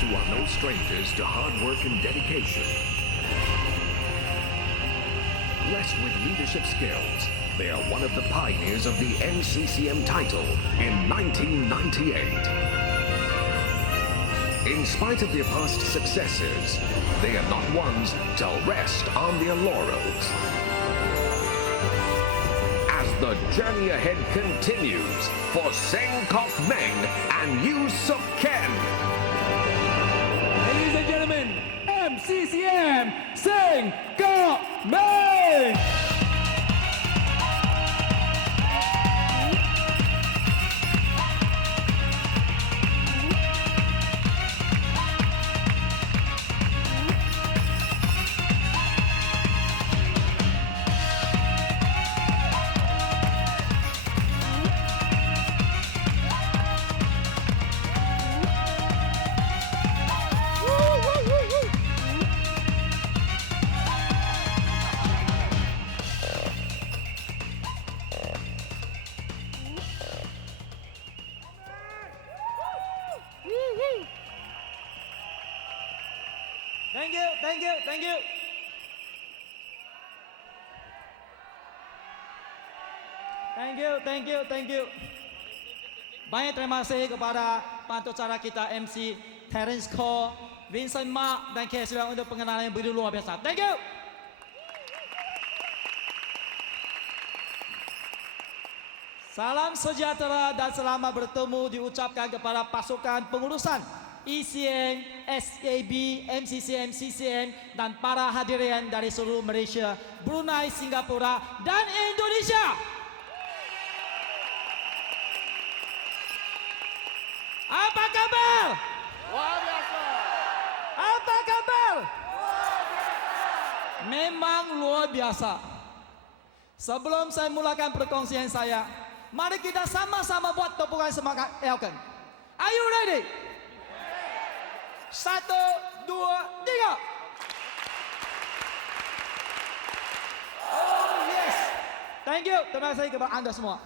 two are no strangers to hard work and dedication. Blessed with leadership skills, they are one of the pioneers of the NCCM title in 1998. In spite of their past successes, they are not ones to rest on their laurels. As the journey ahead continues for Seng Kok Meng and Yu Suk Ken. Ladies and gentlemen, MCCM Seng Kok Meng. Thank you. Thank you. Banyak terima kasih kepada pantucara kita MC Terence Ko, Vincent Mak dan KSW untuk pengenalan yang begitu luar biasa. Thank you. Salam sejahtera dan selamat bertemu diucapkan kepada pasukan pengurusan ECN, SAB, MCCM, CCM dan para hadirin dari seluruh Malaysia, Brunei, Singapura dan Indonesia. Apa kabar? Luar biasa. Apa kabar? Luar biasa. Memang luar biasa. Sebelum saya mulakan perkongsian saya, mari kita sama-sama buat tepukan semangat Elkan. Are you ready? 1, 2, 3. Oh yes. Thank you. Terima kasih kepada anda semua.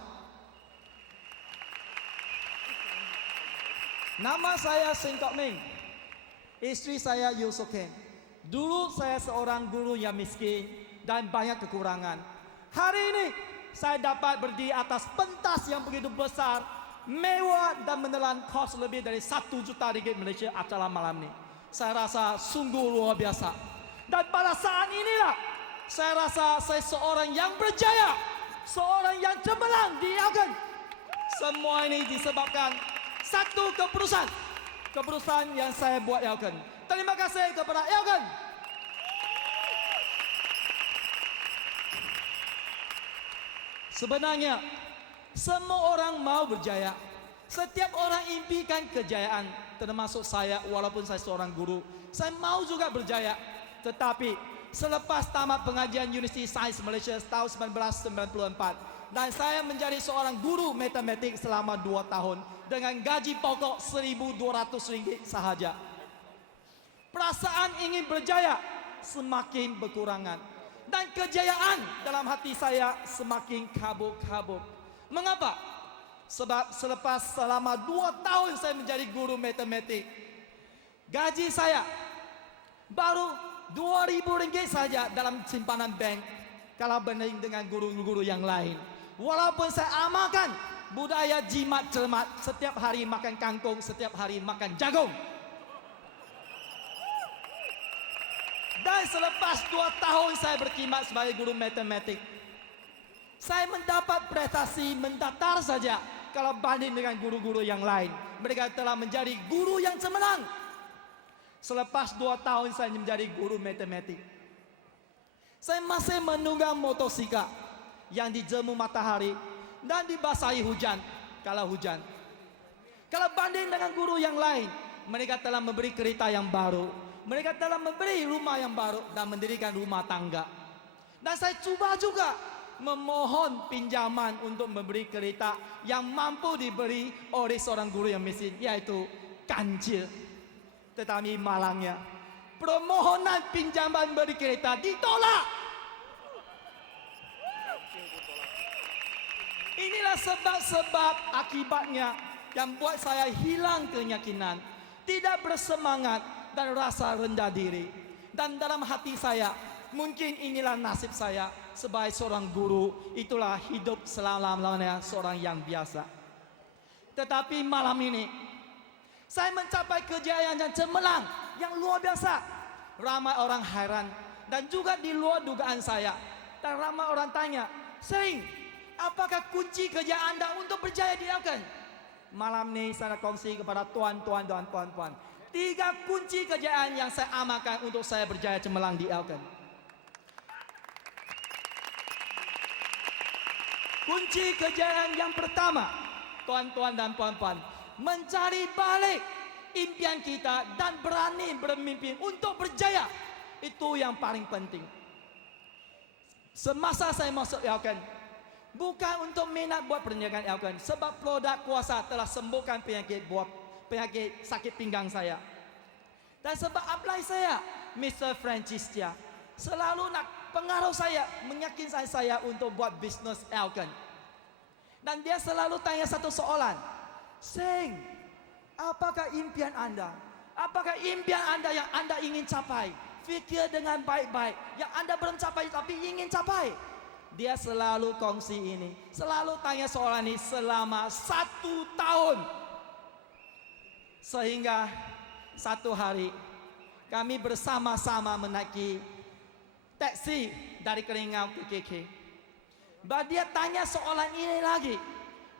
Nama saya Seng Kok Meng. Istri saya Yu Suk Ken. Dulu saya seorang guru yang miskin dan banyak kekurangan. Hari ini saya dapat berdiri atas pentas yang begitu besar, mewah dan menelan kos lebih dari 1 juta ringgit Malaysia acara malam ini. Saya rasa sungguh luar biasa. Dan pada saat inilah saya rasa saya seorang yang berjaya, seorang yang cemerlang di Elkan. Semua ini disebabkan satu keputusan yang saya buat Elkan. Terima kasih kepada Elkan. Sebenarnya semua orang mau berjaya. Setiap orang impikan kejayaan, termasuk saya walaupun saya seorang guru. Saya mau juga berjaya. Tetapi selepas tamat pengajian Universiti Sains Malaysia tahun 1994 dan saya menjadi seorang guru matematik selama 2 tahun dengan gaji pokok RM1,200 sahaja. Perasaan ingin berjaya semakin berkurangan dan kejayaan dalam hati saya semakin kabur-kabur. Mengapa? Sebab selepas selama 2 tahun saya menjadi guru matematik, gaji saya baru RM2,000 saja dalam simpanan bank kalau banding dengan guru-guru yang lain. Walaupun saya amalkan budaya jimat cermat, setiap hari makan kangkung, setiap hari makan jagung. Dan selepas 2 tahun saya berkhidmat sebagai guru matematik, saya mendapat prestasi mendatar saja kalau banding dengan guru-guru yang lain. Mereka telah menjadi guru yang cemerlang. Selepas 2 tahun saya menjadi guru matematik, saya masih menunggang motosikal yang dijemu matahari dan dibasahi hujan kalau hujan. Kalau banding dengan guru yang lain, mereka telah memberi kereta yang baru, mereka telah memberi rumah yang baru dan mendirikan rumah tangga. Dan saya cuba juga memohon pinjaman untuk memberi kereta yang mampu diberi oleh seorang guru yang miskin, yaitu kancil. Tetapi malangnya, permohonan pinjaman beri kereta ditolak. Inilah sebab-sebab akibatnya yang buat saya hilang keyakinan. tidak bersemangat dan rasa rendah diri. Dan dalam hati saya, mungkin inilah nasib saya sebagai seorang guru. Itulah hidup selama-lamanya seorang yang biasa. Tetapi malam ini, saya mencapai kejayaan yang cemerlang, yang luar biasa. Ramai orang heran dan juga di luar dugaan saya. Dan ramai orang tanya, Seng, apakah kunci kerja Anda untuk berjaya di Elken? Malam ini saya kongsi kepada tuan-tuan dan puan-puan 3 kunci kejayaan yang saya amalkan untuk saya berjaya cemerlang di Elken. Kunci kejayaan yang pertama, tuan-tuan dan puan-puan, mencari balik impian kita dan berani bermimpi untuk berjaya. Itu yang paling penting. Semasa saya masuk Elken, bukan untuk minat buat perniagaan Elken, sebab produk kuasa telah sembuhkan penyakit sakit pinggang saya. Dan sebab apply saya, Mr. Francis Chia, selalu nak pengaruh saya, meyakinkan saya untuk buat bisnis Elken. Dan dia selalu tanya satu soalan, Seng, apakah impian Anda? Apakah impian Anda yang Anda ingin capai? Fikir dengan baik-baik, yang Anda belum capai tapi ingin capai. Dia selalu kongsi ini, selalu tanya soalan ini selama 1 tahun. Sehingga satu hari kami bersama-sama menaiki taksi dari Keringau ke KK. Dia tanya soalan ini lagi.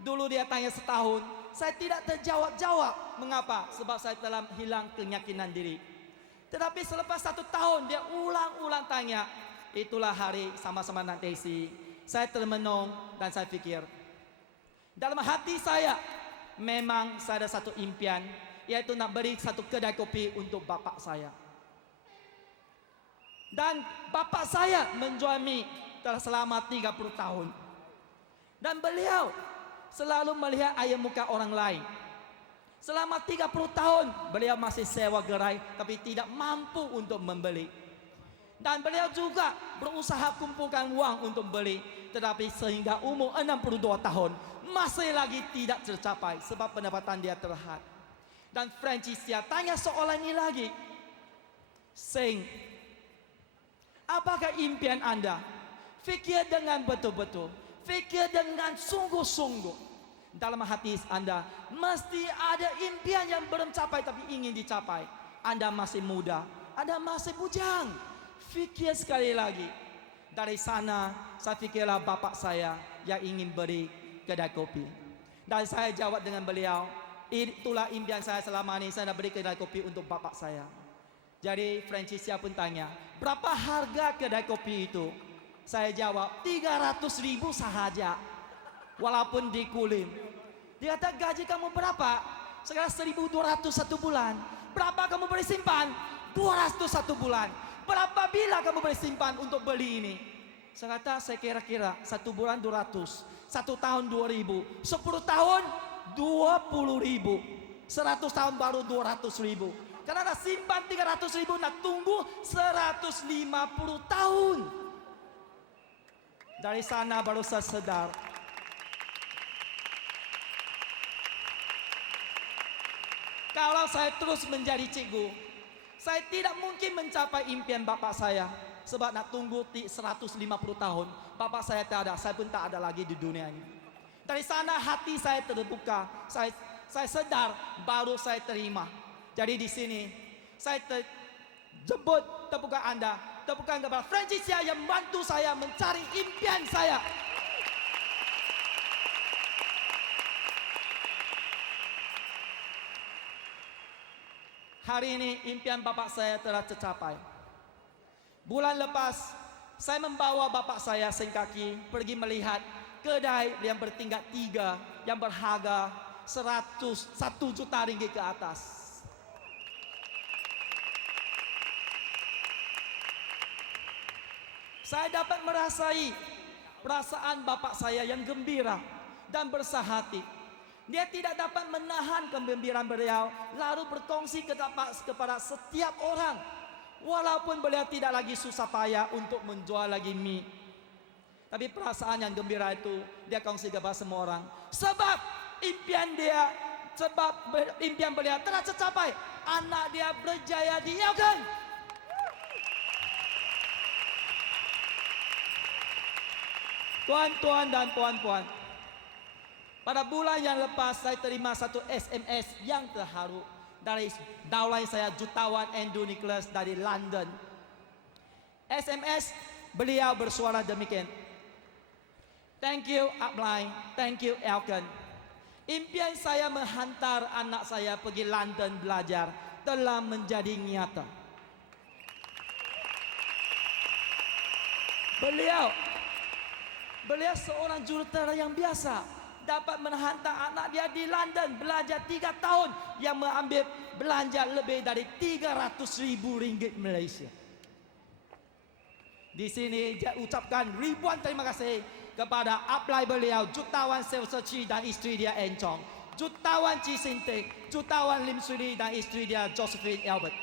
Dulu dia tanya setahun, saya tidak terjawab-jawab. Mengapa? Sebab saya telah hilang keyakinan diri. Tetapi selepas 1 tahun dia ulang-ulang tanya. Itulah hari sama-sama naik taksi. Saya termenung dan saya fikir, dalam hati saya memang saya ada satu impian, yaitu nak beri satu kedai kopi untuk bapak saya. Dan bapak saya menjual mie telah selama 30 tahun. Dan beliau selalu melihat air muka orang lain. Selama 30 tahun beliau masih sewa gerai tapi tidak mampu untuk membeli. Dan beliau juga berusaha kumpulkan uang untuk beli, tetapi sehingga umur 62 tahun masih lagi tidak tercapai sebab pendapatan dia terhad. Dan Francis dia tanya soalan ini lagi, Seng, apakah impian Anda? Fikir dengan betul-betul, fikir dengan sungguh-sungguh. Dalam hati Anda mesti ada impian yang belum capai tapi ingin dicapai. Anda masih muda, Anda masih bujang. Fikir sekali lagi. Dari sana saya fikirlah bapak saya yang ingin beri kedai kopi. Dan saya jawab dengan beliau, itulah impian saya selama ini, saya nak beri kedai kopi untuk bapak saya. Jadi Francis pun tanya, berapa harga kedai kopi itu? Saya jawab 300.000 sahaja. Walaupun di Kulim. Dia kata, gaji kamu berapa? Sekarang 1.200 1 bulan. Berapa kamu boleh simpan? 200 1 bulan. Berapa bila kamu boleh simpan untuk beli ini? Saya kata, saya kira-kira 1 bulan 200, 1 tahun 2.000, 10 tahun 20.000, 100 tahun baru 200.000. Karena nak simpan 300.000, nak tunggu 150 tahun. Dari sana baru saya sedar, kalau saya terus menjadi cikgu, saya tidak mungkin mencapai impian bapak saya. Sebab nak tunggu 150 tahun, bapak saya tak ada, saya pun tak ada lagi di dunia ini. Dari sana hati saya terbuka, saya sedar, baru saya terima. Jadi di sini saya jemput tepukan Anda, tepukan kepada Francis yang membantu saya mencari impian saya. Hari ini impian bapak saya telah tercapai. Bulan lepas saya membawa bapak saya Sengkaki pergi melihat kedai yang bertingkat 3 yang berharga 1 juta ringgit ke atas. Saya dapat merasai perasaan bapak saya yang gembira dan bersahati. Dia tidak dapat menahan kegembiraan beliau, lalu berkongsi kepada setiap orang. Walaupun beliau tidak lagi susah payah untuk menjual lagi mie, tapi perasaan yang gembira itu dia kongsi kepada semua orang. Sebab impian dia sebab impian beliau telah tercapai. Anak dia berjaya di Elkan. Tuan-tuan dan puan-puan, pada bulan yang lepas saya terima satu SMS yang terharu dari downline saya, jutawan Andrew Nicholas dari London. SMS beliau bersuara demikian. Thank you Upline, thank you Elkan. Impian saya menghantar anak saya pergi London belajar telah menjadi nyata. Beliau seorang jurutera yang biasa, dapat menghantar anak dia di London belajar 3 tahun yang mengambil belanja lebih dari 300,000 ringgit Malaysia. Di sini saya ucapkan ribuan terima kasih kepada upline beliau, jutawan Selsechi dan isteri dia Encong, jutawan Chi Sintik, jutawan Lim Suri dan isteri dia Josephine Albert.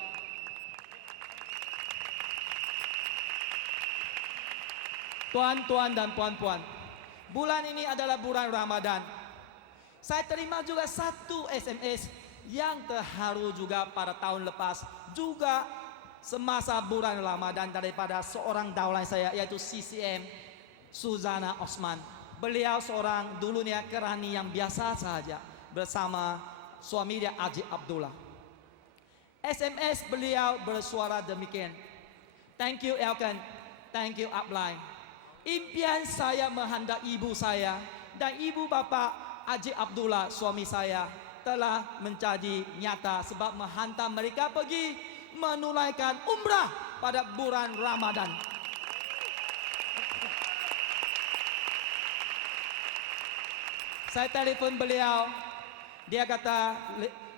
Tuan-tuan dan puan-puan, bulan ini adalah bulan Ramadan. Saya terima juga satu SMS yang terharu juga pada tahun lepas, juga semasa bulan Ramadan, daripada seorang downline saya, yaitu CCM Suzana Osman. Beliau seorang dulunya kerani yang biasa sahaja bersama suami dia Ajib Abdullah. SMS beliau bersuara demikian. Thank you Elkan, thank you upline. Impian saya menghantar ibu saya dan ibu bapa Ajib Abdullah suami saya telah menjadi nyata sebab menghantar mereka pergi menunaikan umrah pada bulan Ramadan. Saya telefon beliau, dia kata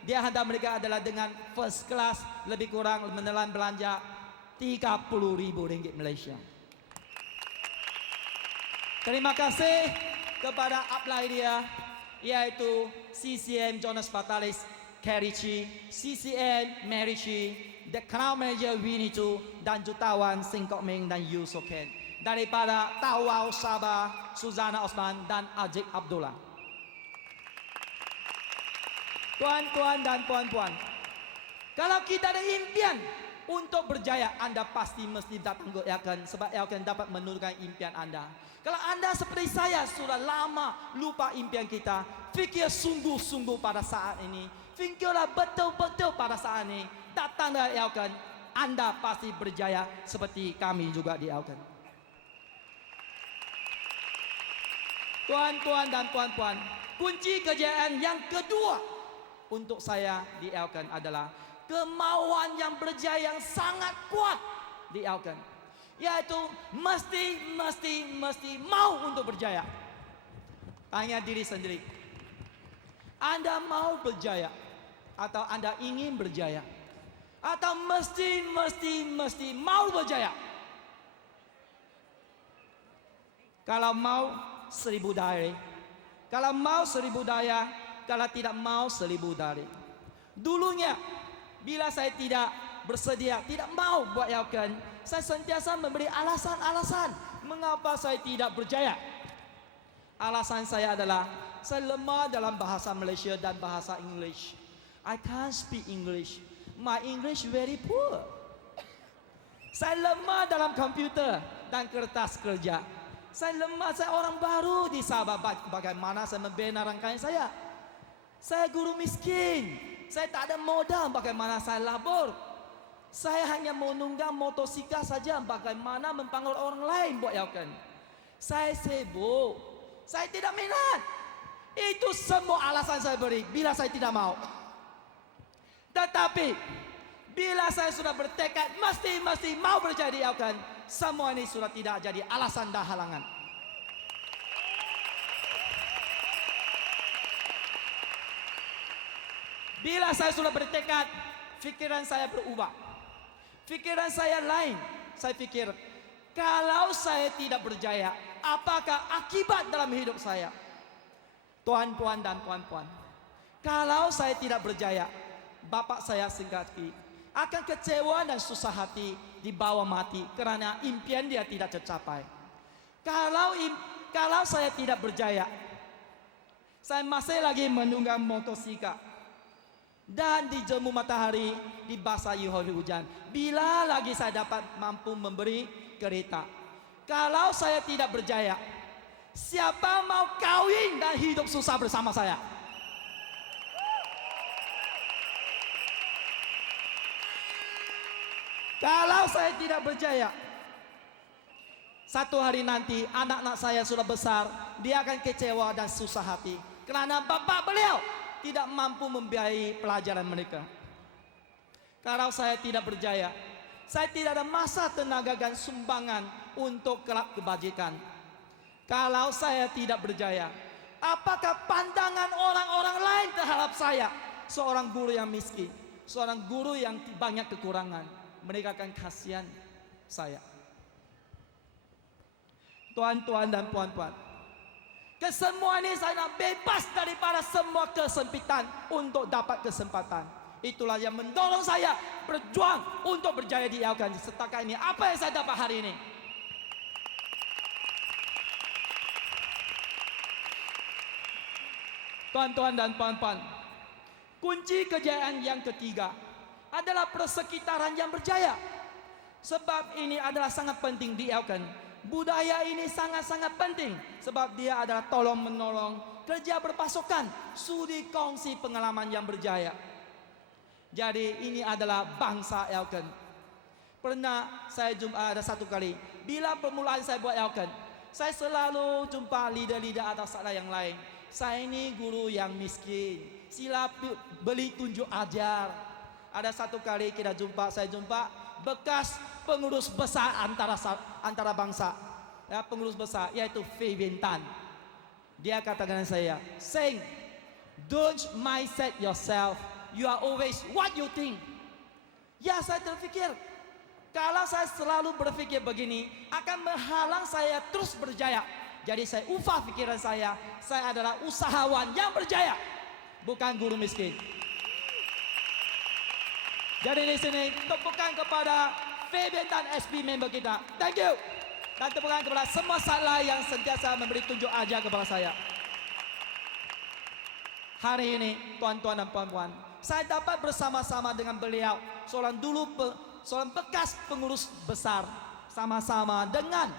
dia hantar mereka adalah dengan first class, lebih kurang menelan belanja 30,000 ringgit Malaysia. Terima kasih kepada upline dia, yaitu CCM Jonas Fatalis, Kerry Chi, CCM Mary Chi, The Crown Manager Winnie Tu, dan jutawan Sing Kok Ming dan Yu So Ken. Daripada Tawau Sabah, Suzana Osman dan Ajib Abdullah. Tuan-tuan dan puan-puan, kalau kita ada impian untuk berjaya, anda pasti mesti datang ke Elkan, sebab Elkan dapat menurunkan impian anda. Kalau anda seperti saya sudah lama lupa impian kita, fikir sungguh-sungguh pada saat ini, fikirlah betul-betul pada saat ini, datang dari Elkan, anda pasti berjaya seperti kami juga di Elkan. Tuan-tuan dan puan-puan, kunci kejayaan yang kedua untuk saya di Elkan adalah kemauan yang berjaya yang sangat kuat di Elkan, yaitu mesti mau untuk berjaya. Tanya diri sendiri, anda mau berjaya atau anda ingin berjaya, atau mesti mau berjaya? Kalau mau 1000 daya, kalau mau 1000 daya, kalau tidak mau 1000 daya. Dulunya bila saya tidak bersedia, tidak mau buat Elkan, saya sentiasa memberi alasan-alasan mengapa saya tidak berjaya. Alasan saya adalah saya lemah dalam bahasa Malaysia dan bahasa English. I can't speak English. My English very poor. Saya lemah dalam komputer dan kertas kerja. Saya lemah, saya orang baru di Sabah. Bagaimana saya membina rangkaian saya? Saya guru miskin. Saya tak ada modal, bagaimana saya labor? Saya hanya menunggang motosikal saja, bagaimana mempanggil orang lain buat Elkan? Saya sibuk, saya tidak minat. Itu semua alasan saya beri bila saya tidak mau. Tetapi bila saya sudah bertekad mesti mau berjaya di Elkan, semua ini sudah tidak jadi alasan dan halangan. Bila saya sudah bertekad, fikiran saya berubah. Fikiran saya lain. Saya fikir, kalau saya tidak berjaya, apakah akibat dalam hidup saya? Tuan-tuan dan puan-puan, kalau saya tidak berjaya, bapak saya Singgati akan kecewa dan susah hati, dibawa mati kerana impian dia tidak tercapai. Kalau saya tidak berjaya, saya masih lagi menunggang motosikal. dan dijemur matahari, dibasahi oleh hujan. Bila lagi saya dapat mampu memberi kereta? Kalau saya tidak berjaya, siapa mau kawin dan hidup susah bersama saya? Kalau saya tidak berjaya, satu hari nanti anak-anak saya sudah besar, dia akan kecewa dan susah hati kerana bapak beliau tidak mampu membiayai pelajaran mereka. Kalau saya tidak berjaya, saya tidak ada masa, tenaga dan sumbangan untuk kelab kebajikan. Kalau saya tidak berjaya, apakah pandangan orang-orang lain terhadap saya? Seorang guru yang miskin, seorang guru yang banyak kekurangan, mereka akan kasihan saya. Tuan-tuan dan puan-puan, kesemua ini saya nak bebas daripada semua kesempitan untuk dapat kesempatan. Itulah yang mendorong saya berjuang untuk berjaya di Elkan. Setakat ini apa yang saya dapat hari ini? Tuan-tuan dan puan-puan, kunci kejayaan yang ketiga adalah persekitaran yang berjaya. Sebab ini adalah sangat penting di Elkan. Budaya ini sangat-sangat penting sebab dia adalah tolong-menolong, kerja berpasukan, sudi kongsi pengalaman yang berjaya. Jadi ini adalah bangsa Elkan. Pernah saya jumpa ada satu kali, bila permulaan saya buat Elkan, saya selalu jumpa leader-leader atau salah yang lain. Saya ini guru yang miskin, sila beli tunjuk ajar. Ada satu kali saya jumpa bekas pengurus besar antara bangsa, ya, pengurus besar yaitu Fabian Tan. Dia katakan saya, "Seng, don't mindset yourself. You are always what you think." Ya, saya terfikir kalau saya selalu berfikir begini akan menghalang saya terus berjaya. Jadi saya ubah pikiran saya adalah usahawan yang berjaya, bukan guru miskin. Jadi di sini tepukan kepada Fabian Tan SB member kita. Thank you. Dan tepukan kepada semua salah yang sentiasa memberi tunjuk ajar kepada saya. Hari ini tuan-tuan dan puan-puan, saya dapat bersama-sama dengan beliau, seorang bekas pengurus besar, sama-sama dengan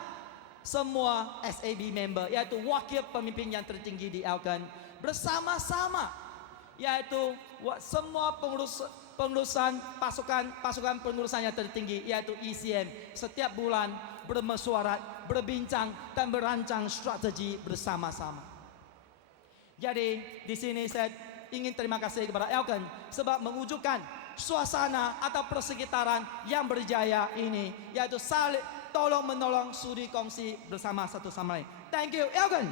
semua SAB member, yaitu wakil pemimpin yang tertinggi di Elkan, bersama-sama, yaitu semua pengurusan pasukan pengurusan yang tertinggi, yaitu ECM, setiap bulan bermesyuarat, berbincang dan merancang strategi bersama-sama. Jadi di sini saya ingin terima kasih kepada Elkan sebab mewujudkan suasana atau persekitaran yang berjaya ini, yaitu saling tolong menolong, sudi kongsi bersama satu sama lain. Thank you, Elkan.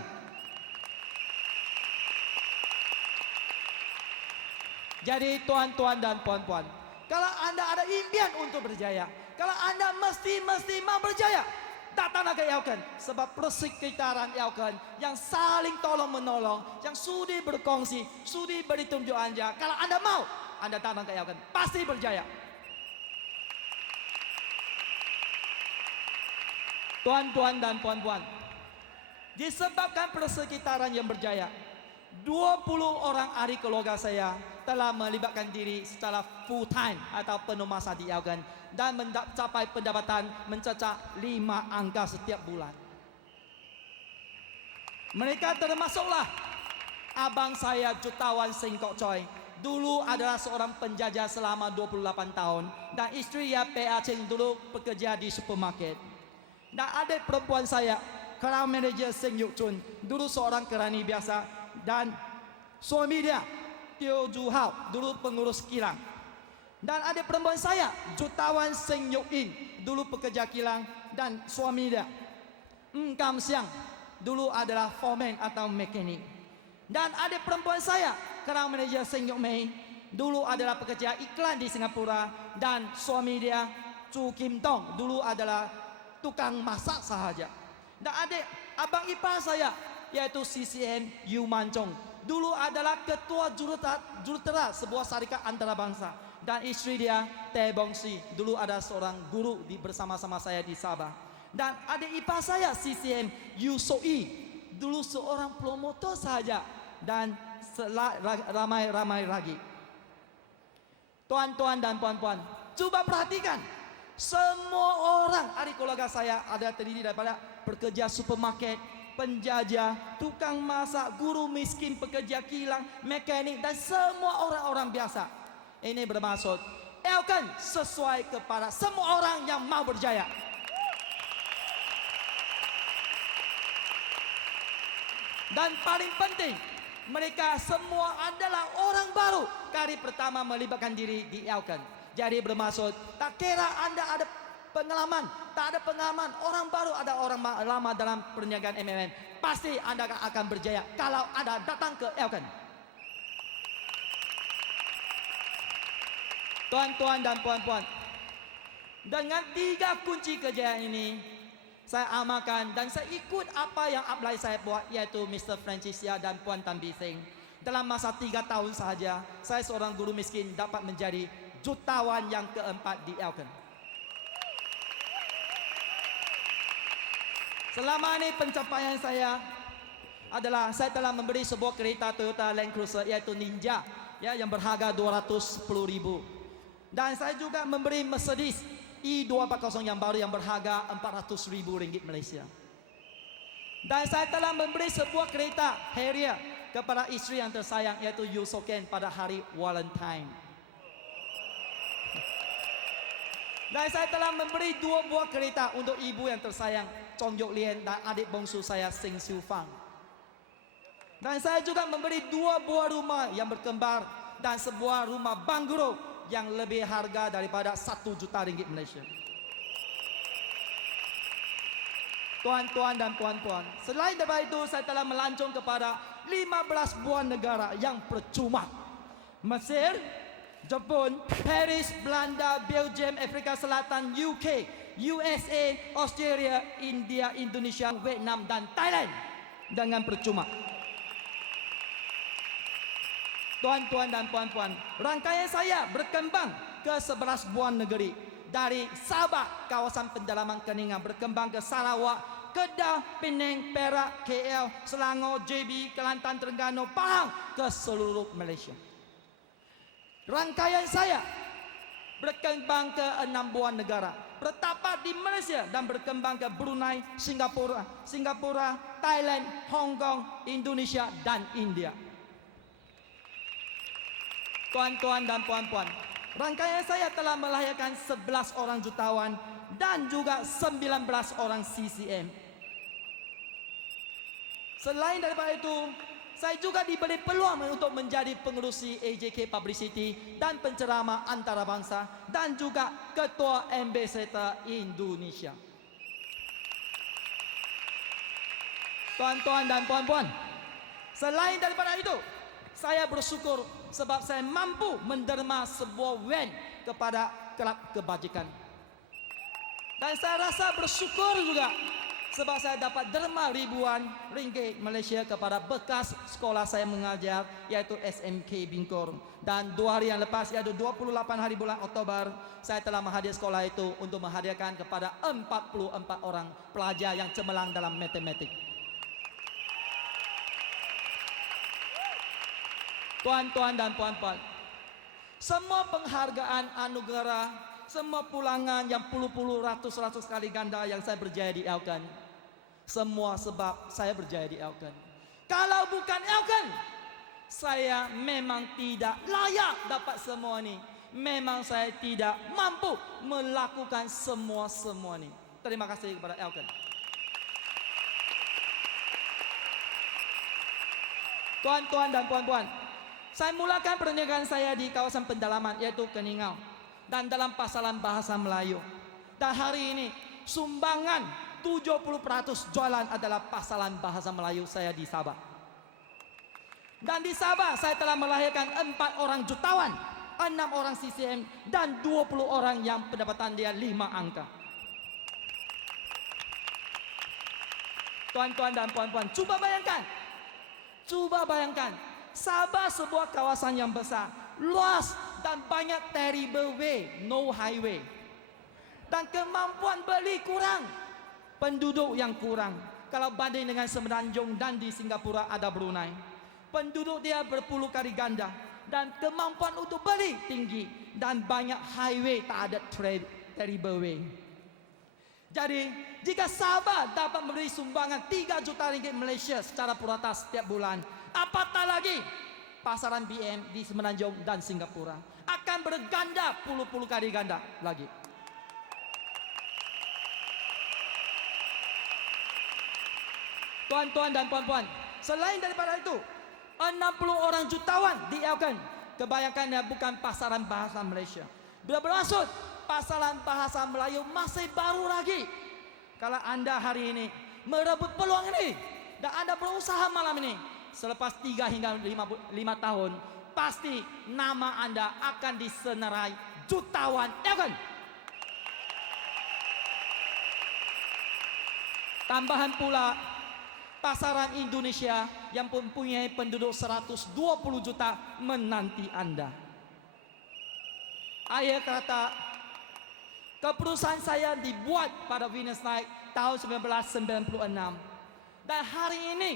Jadi tuan-tuan dan puan-puan, kalau anda ada impian untuk berjaya, kalau anda mesti mau berjaya, datanglah ke Elkan. Sebab persekitaran Elkan yang saling tolong menolong, yang sudi berkongsi, sudi beri tunjuk ajar. Kalau anda mau, anda datang ke Elkan, pasti berjaya. Tuan-tuan dan puan-puan, disebabkan persekitaran yang berjaya, 20 orang ahli keluarga saya telah melibatkan diri secara full time atau penuh masa di Elkan dan mencapai pendapatan mencecah 5 angka setiap bulan. Mereka termasuklah abang saya Jutawan Seng Kok Choi, dulu adalah seorang penjajah selama 28 tahun, dan istri ya PA Cheng dulu bekerja di supermarket. Dan adik perempuan saya, Crown Manager Seng Yuk Chun, dulu seorang kerani biasa, dan suami dia Teo Ju Hao, dulu pengurus kilang. Dan adik perempuan saya, Jutawan Seng Yuk In, dulu pekerja kilang, dan suami dia Kam Siang, dulu adalah foreman atau mekanik. Dan adik perempuan saya, Crown Manager Seng Yuk Mei, dulu adalah pekerja iklan di Singapura, dan suami dia Chu Kim Tong, dulu adalah tukang masak sahaja. Dan adik abang ipar saya yaitu CCM Yu Man Chong, dulu adalah ketua jurutera sebuah syarikat antarabangsa, dan istri dia Tae Bong Si, dulu ada seorang guru bersama-sama saya di Sabah. Dan adik ipar saya CCM Yu So Yi, dulu seorang promotor sahaja, dan ramai lagi. Tuan-tuan dan puan-puan, coba perhatikan. Semua orang, adik keluarga saya ada terdiri daripada pekerja supermarket, penjajah, tukang masak, guru miskin, pekerja kilang, mekanik dan semua orang-orang biasa. Ini bermaksud Elkan sesuai kepada semua orang yang mau berjaya. Dan paling penting, mereka semua adalah orang baru kali pertama melibatkan diri di Elkan. Jadi bermaksud tak kira anda ada pengalaman, tak ada pengalaman, orang baru ada orang lama dalam perniagaan MLM, pasti anda akan berjaya kalau anda datang ke Elkan. Tuan-tuan dan puan-puan, dengan 3 kunci kejayaan ini saya amalkan dan saya ikut apa yang upline saya buat, yaitu Mr. Francis Yah dan Puan Tan Bee Seng. Dalam masa 3 tahun sahaja, saya seorang guru miskin dapat menjadi jutawan yang keempat di Elkan. Selama ini pencapaian saya adalah saya telah memberi sebuah kereta Toyota Land Cruiser yaitu Ninja yang berharga 210,000. Dan saya juga memberi Mercedes E240 yang baru yang berharga RM400,000 Malaysia. Dan saya telah memberi sebuah kereta Harrier kepada isteri yang tersayang yaitu Yusoken pada hari Valentine. Dan saya telah memberi 2 buah kereta untuk ibu yang tersayang Chong Yok Lien dan adik bongsu saya Seng Siu Fang. Dan saya juga memberi 2 buah rumah yang berkembar dan sebuah rumah banglo yang lebih harga daripada RM1 juta Malaysia. Tuan-tuan dan puan-puan, selain daripada itu saya telah melancong kepada 15 buah negara yang percuma. Mesir, Jepun, Paris, Belanda, Belgium, Afrika Selatan, UK, USA, Australia, India, Indonesia, Vietnam dan Thailand dengan percuma. Tuan-tuan dan puan-puan, rangkaian saya berkembang ke 11 buah negeri. Dari Sabah, kawasan pendalaman Keningan, berkembang ke Sarawak, Kedah, Penang, Perak, KL, Selangor, JB, Kelantan, Terengganu, Pahang ke seluruh Malaysia. Rangkaian saya berkembang ke 6 buah negara, bertapak di Malaysia dan berkembang ke Brunei, Singapura, Thailand, Hong Kong, Indonesia dan India. Tuan-tuan dan puan-puan, rangkaian saya telah melahirkan 11 orang jutawan dan juga 19 orang CCM. Selain daripada itu, saya juga diberi peluang untuk menjadi pengerusi AJK Publicity dan penceramah antarabangsa dan juga ketua Ambassador Indonesia. Tuan-tuan dan puan-puan, selain daripada itu, saya bersyukur sebab saya mampu menderma sebuah van kepada kelab kebajikan. Dan saya rasa bersyukur juga sebab saya dapat derma ribuan ringgit Malaysia kepada bekas sekolah saya mengajar yaitu SMK Bingkor. Dan 2 hari yang lepas iaitu 28 hari bulan Oktober, saya telah menghadiri sekolah itu untuk menghadiahkan kepada 44 orang pelajar yang cemerlang dalam matematik. Tuan-tuan dan puan-puan, semua penghargaan anugerah, semua pulangan yang puluh-puluh ratus-ratus kali ganda yang saya berjaya di Elkan, semua sebab saya berjaya di Elkan. Kalau bukan Elkan, saya memang tidak layak dapat semua ini. Memang saya tidak mampu melakukan semua ini. Terima kasih kepada Elkan. Tuan-tuan dan puan-puan, saya mulakan perniagaan saya di kawasan pendalaman yaitu Keningau dan dalam pasaran bahasa Melayu. Dan hari ini sumbangan 70% jualan adalah pasaran bahasa Melayu saya di Sabah. Dan di Sabah saya telah melahirkan 4 orang jutawan, 6 orang CCM dan 20 orang yang pendapatan dia 5 angka. Tuan-tuan dan puan-puan, coba bayangkan, Sabah sebuah kawasan yang besar, luas dan banyak terrible way, no highway. Dan kemampuan beli kurang, penduduk yang kurang. Kalau banding dengan Semenanjung dan di Singapura ada Brunei, penduduk dia berpuluh kali ganda dan kemampuan untuk beli tinggi. dan banyak highway tak ada terrible way. Jadi, jika Sabah dapat memberi sumbangan 3 juta ringgit Malaysia secara purata setiap bulan, apatah lagi pasaran BM di Semenanjung dan Singapura akan berganda puluh-puluh kali ganda lagi. Tuan-tuan dan puan-puan, selain daripada itu, 60 orang jutawan di Elkan, kebanyakannya bukan pasaran bahasa Malaysia. Bila bermaksud pasaran bahasa Melayu masih baru lagi. Kalau anda hari ini merebut peluang ini dan anda berusaha malam ini, selepas 3 hingga 5 tahun, pasti nama anda akan disenarai jutawan Elkan. Tambahan pula, pasaran Indonesia yang mempunyai penduduk 120 juta menanti anda. Ayah kata, keputusan saya dibuat pada Venus Night tahun 1996 dan hari ini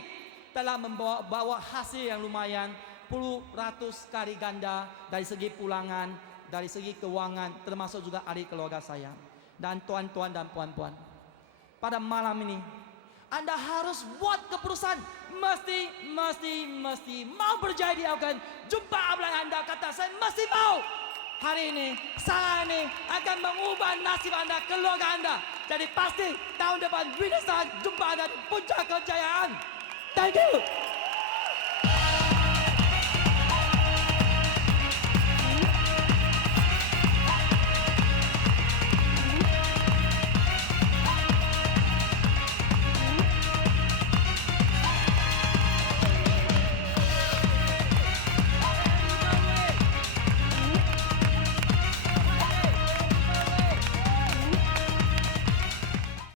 telah membawa hasil yang lumayan puluh ratus kali ganda dari segi pulangan, dari segi keuangan, termasuk juga ahli keluarga saya. Dan tuan-tuan dan puan-puan, pada malam ini anda harus buat keputusan, mesti mau berjaya di Elkan. Jumpa abang anda, kata saya mesti mau. Hari ini, saya ini akan mengubah nasib anda, keluarga anda. Jadi pasti tahun depan, jumpa anda di puncak kejayaan. Thank you.